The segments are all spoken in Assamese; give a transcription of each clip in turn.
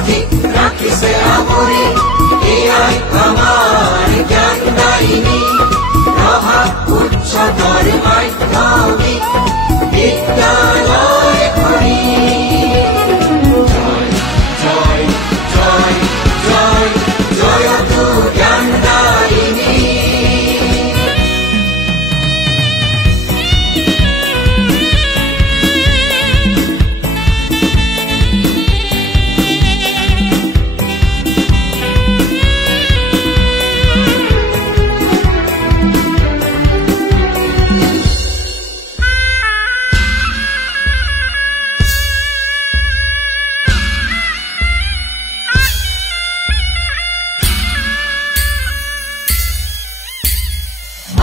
জনগোষ্ঠী ৰাখিছে আৱৰি এয়াই আমাৰ জ্ঞানদায়িনী ৰহা উচ্চতৰ মাধ্যমিক বিদ্যালয় খনি জয় জয় জয় জয়তু জ্ঞানদায়িনী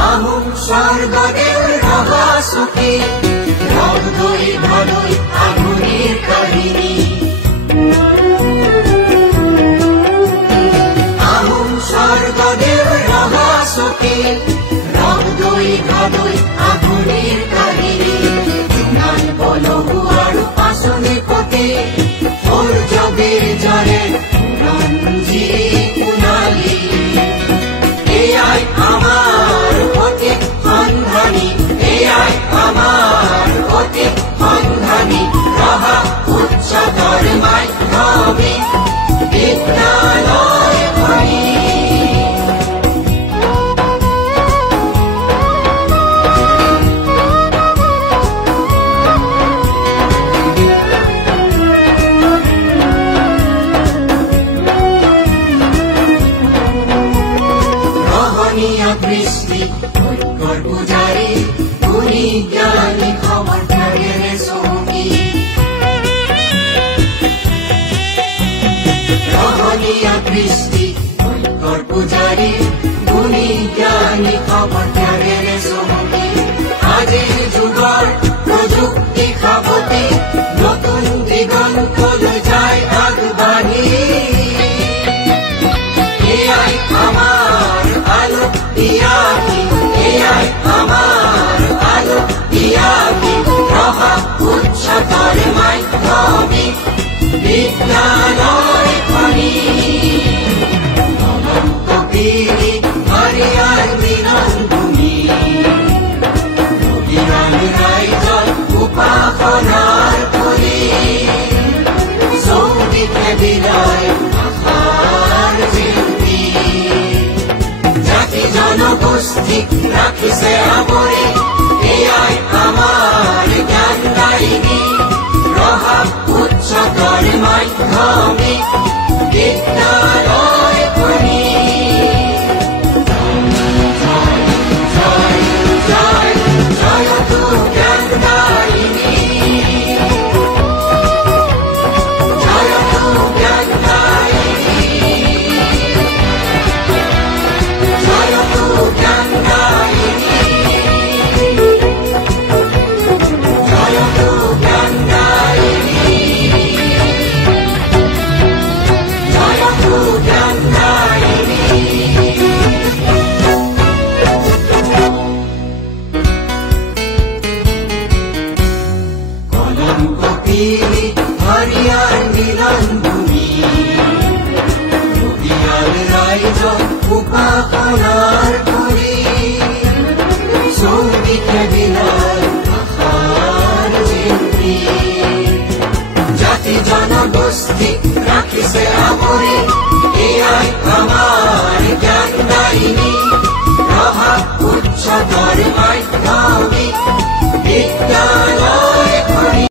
আহোম স্বৰ্গদেউ ৰহা চকী ৰগদৈ ভদৈ আগুনিৰ কাহিনী আহোম স্বৰ্গদেউ ৰহা চকী ৰগদৈ ভদৈ আগুনিৰ কাহিনী ইমান পলহু আৰু পাচনি পতি সূৰ্যবীৰ জৰে ৰঞ্জি সোণালী এয়াই আমাৰ অতীত সন্ধানী এয়াই আমাৰ অতীত সন্ধানী ৰহা উচ্চতৰ মাধ্যমিক বিদ্যালয় খনি দৃষ্টি ঐক্যৰ পূজাৰী গুণী জ্ঞানী খবৰ ত্যাগেৰে চহকী ৰহণীয়া দৃষ্টি ঐক্যৰ পূজাৰী গুণী জ্ঞানী খবৰ ত্যাগেৰে চহকী আজিৰ যুগৰ প্ৰযুক্তি সাৱতি নতুন দিগন্তলৈ যায় আগবাঢ়ি এয়াই আমাৰ আলোক দিয়াহি এয়াই আমাৰ আলোক দিয়াহি ৰহা উচ্চতৰ মাধ্যমিক বিদ্যালয় খনি কপিলি হৰিয়াৰ মিলনভূমি নদীয়াল ৰাইজৰ উপাসনাৰ থলী চৌদিশে বিলাই আশাৰ জিলপি জাতি জনগোষ্ঠীক ৰাখিছে আৱৰি এয়াই আমাৰ জ্ঞানদায়িনী ৰহা উচ্চতৰ মাধ্যমিক বিদ্যালয় খনি জয় জয় জয় জয়তু জ্ঞানদায়িনী জয়তু জ্ঞানদায়িনী জয়তু জ্ঞানদায়িনী জয়তু জ্ঞানদায়িনী জয়তু জ্ঞানদায়িনী কলম কপিলি হৰিয়াৰ মিলনভূমি নদীয়াল ৰাইজৰ উপাসনাৰ থলী চৌদিশে বিলাই আশাৰ জিলপি জাতি জনগোষ্ঠীক ৰাখিছে